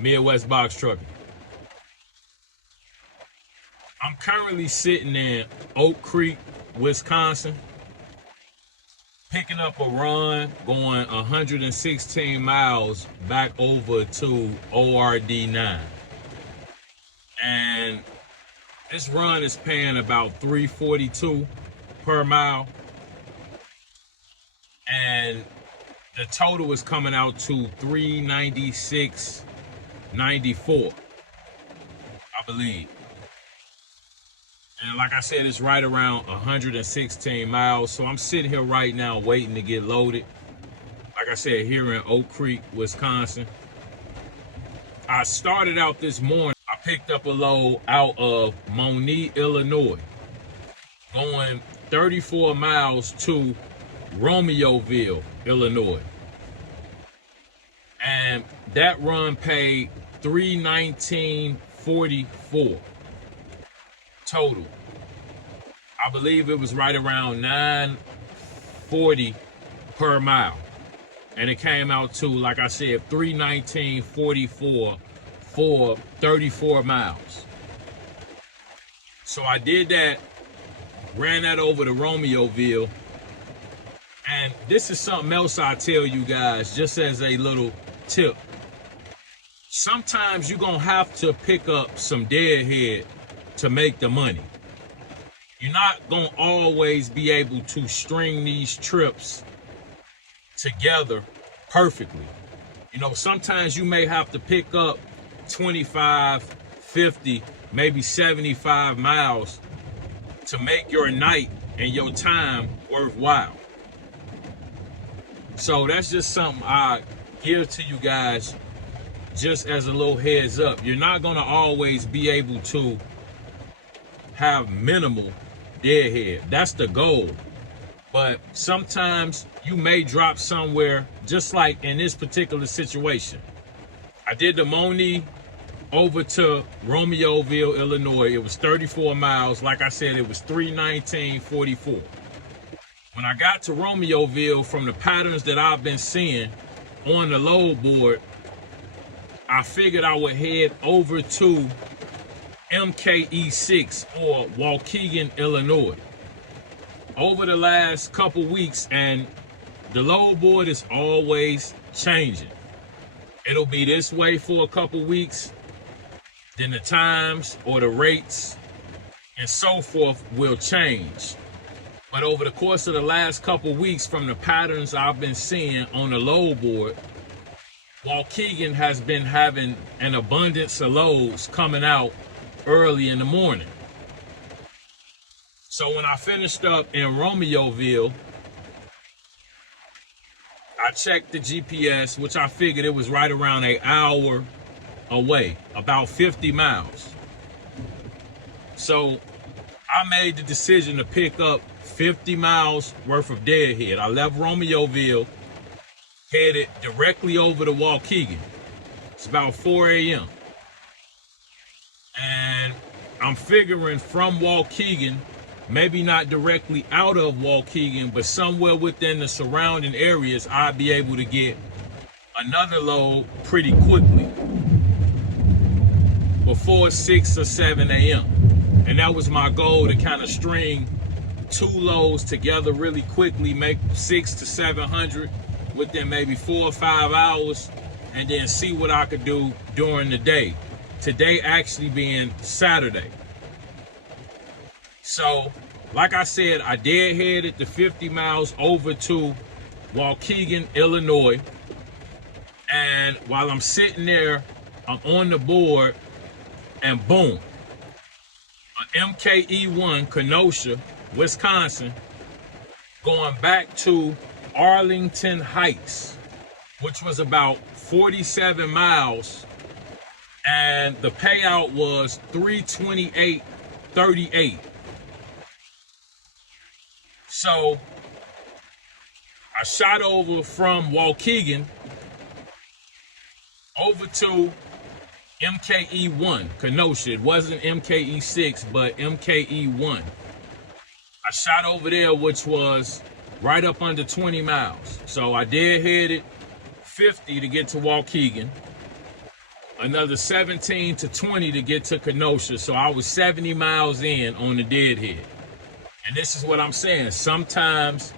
Midwest Box Trucking. I'm currently sitting in Oak Creek, Wisconsin, picking up a run going 116 miles back over to ORD 9. And this run is paying about $342 per mile. And the total is coming out to $396.94, I believe. And like I said, it's right around 116 miles. So I'm sitting here right now waiting to get loaded. Like I said, here in Oak Creek, Wisconsin. I started out this morning. I picked up a load out of Moni, Illinois, going 34 miles to Romeoville, Illinois. And that run paid $319.44 total. I believe it was right around $940 per mile. And it came out to, like I said, $319.44 for 34 miles. So I did that, ran that over to Romeoville. And this is something else I tell you guys, just as a little tip. Sometimes you're going to have to pick up some deadhead to make the money. You're not going to always be able to string these trips together perfectly. You know, sometimes you may have to pick up 25, 50, maybe 75 miles to make your night and your time worthwhile. So that's just something I give to you guys just as a little heads up. You're not going to always be able to have minimal deadhead. That's the goal. But sometimes you may drop somewhere, just like in this particular situation. I did the Moni over to Romeoville, Illinois. It was 34 miles. Like I said, it was $319.44. When I got to Romeoville, from the patterns that I've been seeing on the load board, I figured I would head over to MKE6 or Waukegan, Illinois. Over the last couple weeks, and the load board is always changing. It'll be this way for a couple weeks, then the times or the rates and so forth will change. But over the course of the last couple weeks, from the patterns I've been seeing on the load board, Waukegan has been having an abundance of loads coming out early in the morning. So when I finished up in Romeoville, I checked the GPS, which I figured it was right around an hour away, about 50 miles. So I made the decision to pick up 50 miles worth of deadhead. I left Romeoville, headed directly over to Waukegan. It's about 4 a.m. And I'm figuring from Waukegan, maybe not directly out of Waukegan, but somewhere within the surrounding areas, I'd be able to get another load pretty quickly before 6 or 7 a.m. And that was my goal, to kind of string two loads together really quickly, make 600 to 700 within maybe 4 or 5 hours, and then see what I could do during the day. Today actually being Saturday. So, like I said, I deadheaded the 50 miles over to Waukegan, Illinois. And while I'm sitting there, I'm on the board, and boom, an MKE1, Kenosha, Wisconsin, going back to Arlington Heights, which was about 47 miles, and the payout was $328.38. So I shot over from Waukegan over to MKE1, Kenosha. It wasn't MKE6, but MKE1. I shot over there, which was right up under 20 miles. So I deadheaded 50 to get to Waukegan. another 17 to 20 to get to Kenosha. So I was 70 miles in on the deadhead. And this is what I'm saying. Sometimes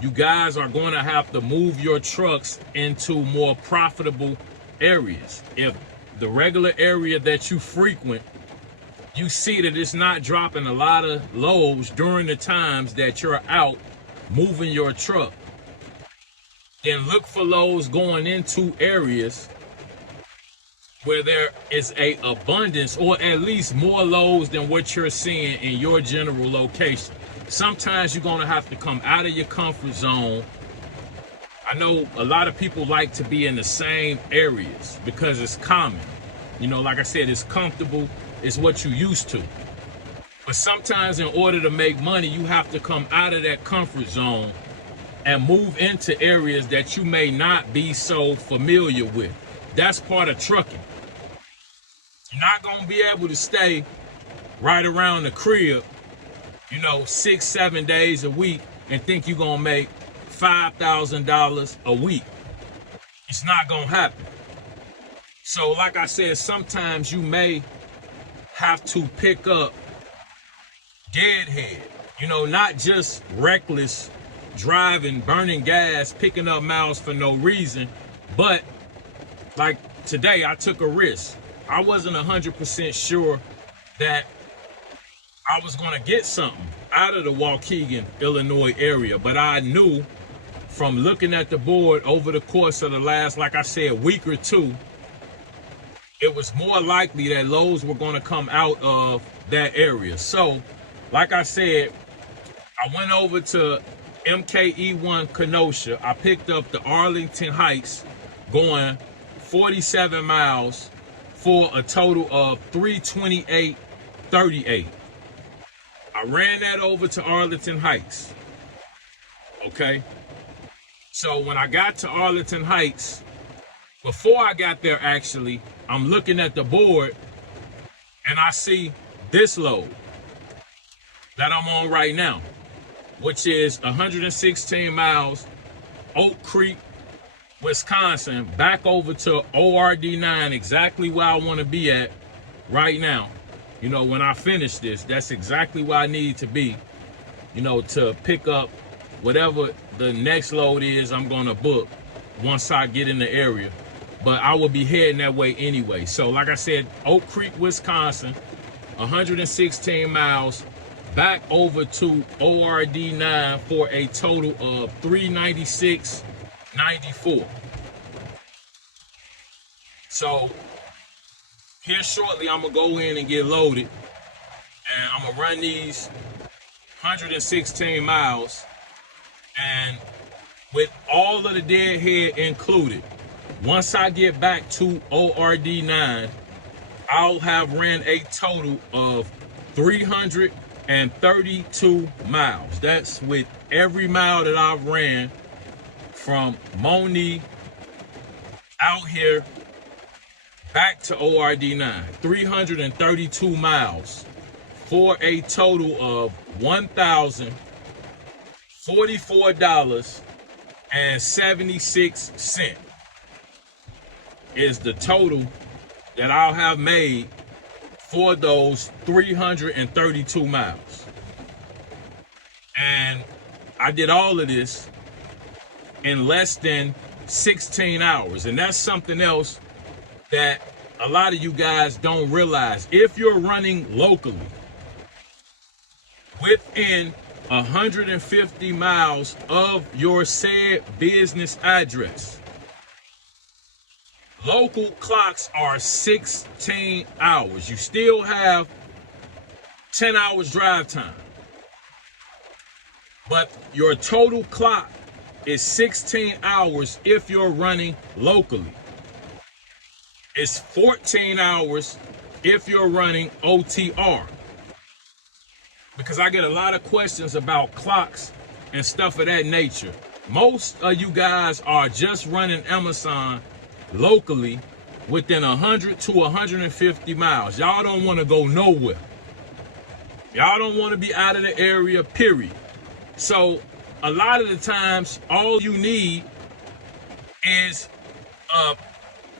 you guys are going to have to move your trucks into more profitable areas. If the regular area that you frequent, you see that it's not dropping a lot of loads during the times that you're out moving your truck, then look for loads going into areas where there is a abundance, or at least more loads than what you're seeing in your general location. Sometimes you're going to have to come out of your comfort zone. I know a lot of people like to be in the same areas because it's common. You know, like I said, it's comfortable. It's what you used to. But sometimes in order to make money, you have to come out of that comfort zone and move into areas that you may not be so familiar with. That's part of trucking. You're not going to be able to stay right around the crib, 6-7 days a week and think you're going to make $5,000 a week. It's not going to happen. So like I said, sometimes you may have to pick up deadhead, not just reckless driving, burning gas, picking up miles for no reason, but like today I took a risk. I wasn't 100% sure that I was going to get something out of the Waukegan, Illinois area, but I knew from looking at the board over the course of the last, like I said, week or two, it was more likely that loads were going to come out of that area. So, like I said, I went over to MKE1 Kenosha. I picked up the Arlington Heights going 47 miles for a total of $328.38. I ran that over to Arlington Heights. Okay. So when I got to Arlington Heights, before I got there actually, I'm looking at the board and I see this load that I'm on right now, which is 116 miles, Oak Creek, Wisconsin, back over to ORD9, exactly where I want to be at right now. When I finish this, that's exactly where I need to be, to pick up whatever the next load is I'm going to book once I get in the area. But I will be heading that way anyway. So like I said, Oak Creek, Wisconsin, 116 miles, back over to ORD9 for a total of $396.94. So here shortly, I'm gonna go in and get loaded, and I'm gonna run these 116 miles, and with all of the deadhead included, once I get back to ORD9, I'll have ran a total of 332 miles. That's with every mile that I've ran from Moni out here back to ORD9. 332 miles for a total of $1,044.76 is the total that I'll have made for those 332 miles. And I did all of this in less than 16 hours. And that's something else that a lot of you guys don't realize. If you're running locally within 150 miles of your said business address, local clocks are 16 hours. You still have 10 hours drive time, but your total clock is 16 hours if you're running locally. It's 14 hours if you're running OTR. Because I get a lot of questions about clocks and stuff of that nature. Most of you guys are just running Amazon locally within 100 to 150 miles. Y'all don't want to go nowhere. Y'all don't want to be out of the area, period. So a lot of the times, all you need is a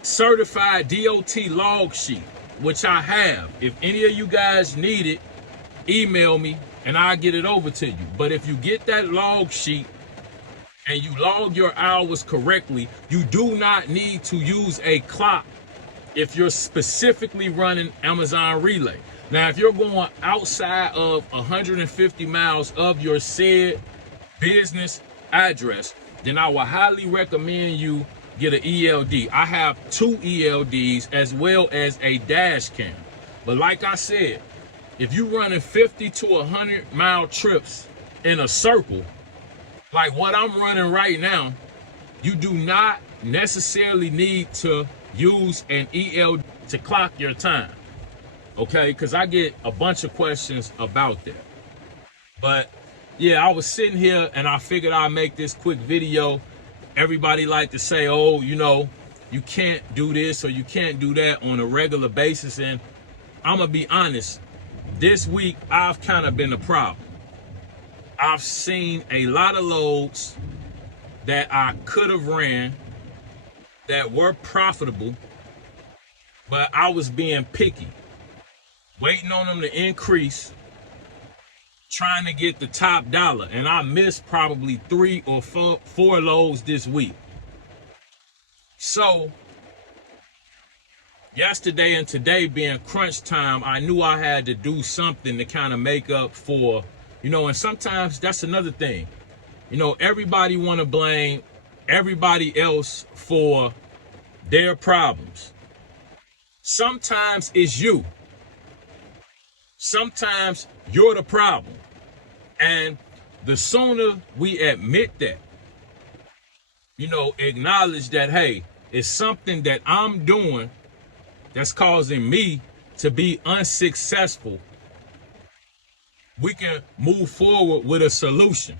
certified DOT log sheet, which I have. If any of you guys need it, email me and I'll get it over to you. But if you get that log sheet and you log your hours correctly, you do not need to use a clock if you're specifically running Amazon Relay. Now, if you're going outside of 150 miles of your said business address, then I would highly recommend you get an ELD. I have 2 ELDs as well as a dash cam. But like I said, if you're running 50 to 100 mile trips in a circle, like what I'm running right now, you do not necessarily need to use an ELD to clock your time. Okay, because I get a bunch of questions about that. But yeah, I was sitting here and I figured I'd make this quick video. Everybody like to say, oh, you know, you can't do this or you can't do that on a regular basis. And I'm going to be honest, this week I've kind of been a problem. I've seen a lot of loads that I could have ran that were profitable, but I was being picky, waiting on them to increase, trying to get the top dollar, and I missed probably 3 or 4 loads this week. So yesterday and today being crunch time, I knew I had to do something to kind of make up for, you know, and sometimes that's another thing. You know, everybody want to blame everybody else for their problems. Sometimes it's you. Sometimes you're the problem. And the sooner we admit that, you know, acknowledge that, hey, it's something that I'm doing that's causing me to be unsuccessful, we can move forward with a solution.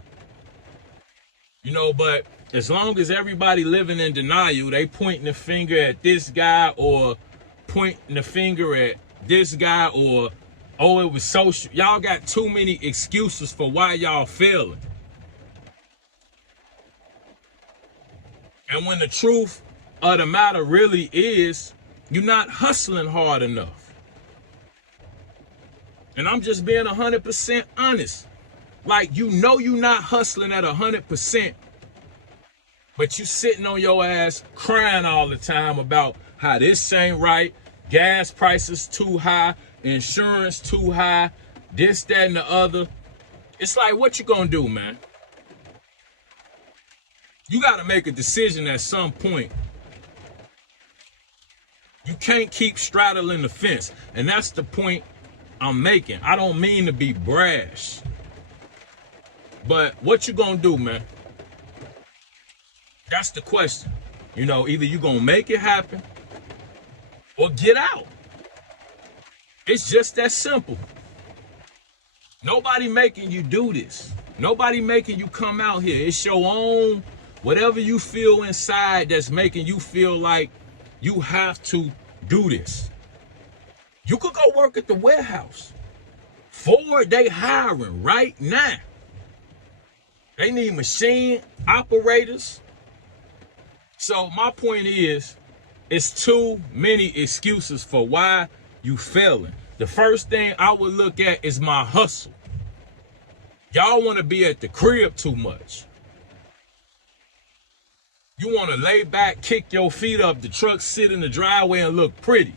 You know, but as long as everybody living in denial, they pointing the finger at this guy or pointing the finger at this guy or, oh, it was social. Y'all got too many excuses for why y'all failing. And when the truth of the matter really is, you're not hustling hard enough. And I'm just being 100% honest. Like, you know you're not hustling at 100%, but you sitting on your ass crying all the time about how this ain't right, gas prices too high, insurance too high, this, that, and the other. It's like, what you gonna do, man? You gotta make a decision at some point. You can't keep straddling the fence. And that's the point I'm making. I don't mean to be brash, but what you gonna do, man? That's the question. You know, either you gonna make it happen or get out. It's just that simple. Nobody making you do this. Nobody making you come out here. It's your own, whatever you feel inside that's making you feel like you have to do this. You could go work at the warehouse. Ford, they hiring right now. They need machine operators. So my point is, it's too many excuses for why you failing. The first thing I would look at is my hustle. Y'all want to be at the crib too much. You want to lay back, kick your feet up, the truck sit in the driveway and look pretty.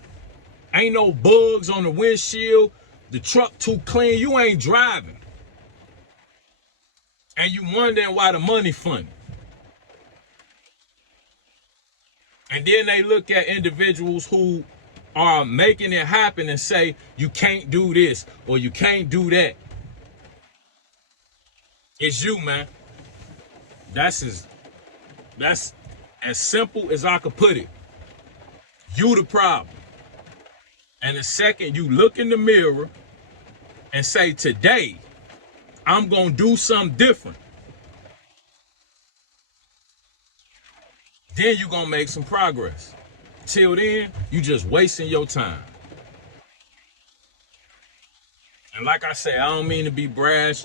Ain't no bugs on the windshield. The truck too clean. You ain't driving. And you wondering why the money funny. And then they look at individuals who are making it happen and say, you can't do this or you can't do that. It's you, man. That's as simple as I could put it. You the problem. And the second you look in the mirror and say, today, I'm going to do something different, then you're going to make some progress. Till then, you just wasting your time. And like I say, I don't mean to be brash.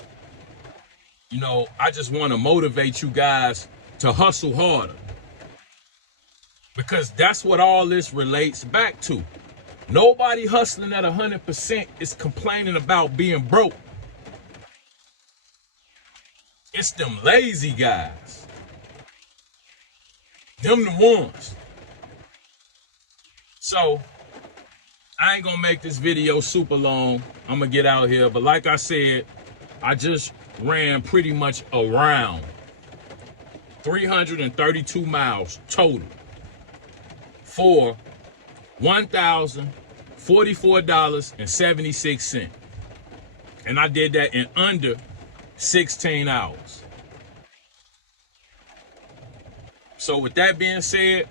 You know, I just want to motivate you guys to hustle harder. Because that's what all this relates back to. Nobody hustling at 100% is complaining about being broke. It's them lazy guys. Them the ones. So, I ain't gonna make this video super long. I'm gonna get out here. But like I said, I just ran pretty much around 332 miles total for $1,044.76. And I did that in under 16 hours. So with that being said,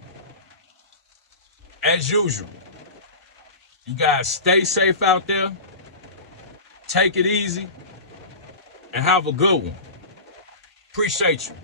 as usual, you guys stay safe out there, take it easy, and have a good one. Appreciate you.